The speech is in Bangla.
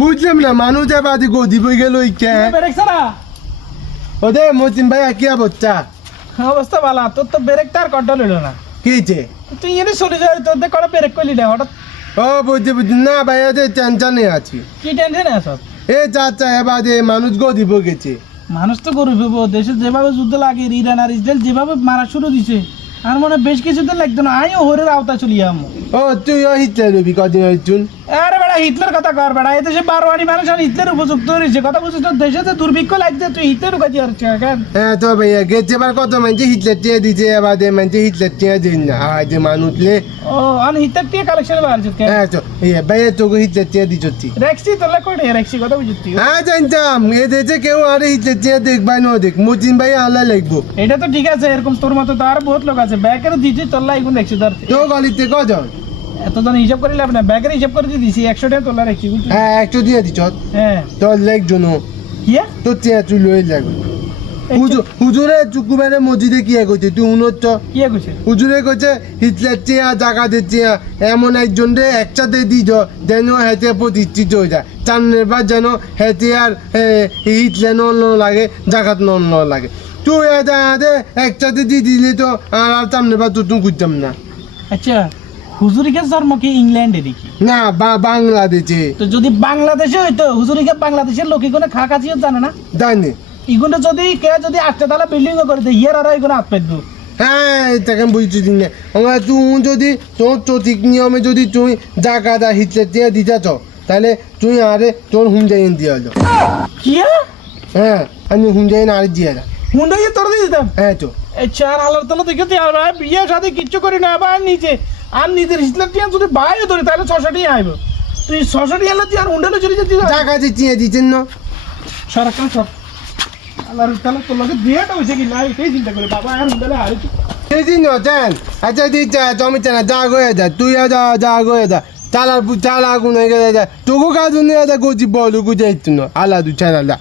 বুঝলাম না মানুষ আবাদি গদি বই গেল ইকে ব্রেক ছাড়া ওদে মতিন ভাই কি অবস্থা অবস্থা ভালো তোর তো ব্রেকটা আর কন্ট্রোল হলো না কি হয়েছে তুই এনে চলে যাই তোর দেখ কোনো ব্রেক করলি না হঠাৎ ও বুঝছি বুঝছি না ভাই ওদের টেনশনে আছি কি টেনশন আছে এ চাচা এবারে মানুষ গদি বই গেছে মানুষ তো গরিব হবো দেশে যেভাবে যুদ্ধ লাগে ইরান আর ইসরায়েল যেভাবে মারা শুরু দিছে আর মনে বেশ কিছুদিন লাগতো না আইও হরের আওতা চলি আমো ও তুই ও হিটলার রবি কদিন হইছুন আরে বেড়া হিটলার কথা কর বেড়া এই দেশে বারোয়ারি মানুষ আর হিটলার উপযুক্ত হয়েছে কথা বুঝছিস তো দেশে যে দুর্ভিক্ষ লাগছে তুই হিটলার উকাজি আর কেন হ্যাঁ তো ভাইয়া গেছে এবার কত মানছে হিটলার টিয়া দিছে এবারে মানছে হিটলার টিয়া দিন না আজ মানুষলে ও আন হিটলার টিয়া কালেকশন বাড়ছে কেন হ্যাঁ তো ভাইয়া তোকে হিটলার টিয়া দিচ্ছি রেক্সি তোলা কোটে রেক্সি কথা বুঝছিস হ্যাঁ জানতাম এ দেশে কেউ আর হিটলার টিয়া দেখবাই না দেখ মতিন ভাই আল্লাহ লাগবো এটা তো ঠিক আছে এরকম তোর মতো তো আর বহুত লোক আছে ব্যাগের দিচ্ছি তোলা এগুলো রেক্সি ধর তো গলিতে কজন এতজন হিসাব করে লাভ না ব্যাগের হিসাব করে দিয়ে দিছি 100 টাকা তোলা রেক্সি বুঝছিস হ্যাঁ একটু দিয়ে দিছ হ্যাঁ তোর লেগ জন্য কিয়া তোর টিয়া তুই লই লাগবে হুজুরে চুকুবারে মসজিদে কি করছে তুই উন্নত কিয়া কইছে হুজুরে কইছে হিটলার টিয়া জাগাতে টিয়া এমন একজন রে একসাথে দিছ যেন হেতে প্রতিষ্ঠিত হয়ে যায় চান্নের বার যেন হেতে আর হিটলার নন লাগে জাগাত নন লাগে তুই এতে একসাথে দিয়ে দিলে তো আর চান্নের বার তুই করতাম না আচ্ছা হুজুরিকে জন্ম কি ইংল্যান্ডে দেখি না বাংলাদেশে তো যদি বাংলাদেশে হইতো হুজুরিকে বাংলাদেশের লোক এগুলো খা কাছিও জানে না জানি এগুলো যদি কে যদি 8 তলা বিল্ডিং করে দেয় ইয়ার আর এগুলো হাত পেটবো হ্যাঁ তাকে বুঝছি দিন না তুই যদি তোর সঠিক নিয়মে যদি তুই জায়গাটা হিটলার টিয়া দিতেছ তাহলে তুই আরে তোর হুমজাইন দিয়ে হলো কি হ্যাঁ আমি হুমজাইন আর দিয়ে এলাম হুন্ডাই তোর দিয়ে দিতাম হ্যাঁ তো এই 4,000 তলা দেখে তুই আর বিয়ে সাথে কিচ্ছু করি না আবার নিচে আর নিজের হিটলার টিয়া যদি বাইরে ধরে তাহলে 600 টাকা আইব তুই 600 টাকা তুই আর হুন্ডালে চলে যেতে জায়গা যে চিয়ে দিচ্ছেন না সরকার সব আল্লাহর তালা তোর লগে বিয়েটা হয়েছে কি না এটাই চিন্তা করে বাবা আর হুন্ডালে হারিয়েছি সেই দিন দেন আচ্ছা দিচ্ছে জমিতে না যা গয়ে যা তুই যা গয়ে যা চালা গুনে গেলে যা তোকে কাজ নিয়ে যা গজি বল গুজে আল্লাহ দু চালা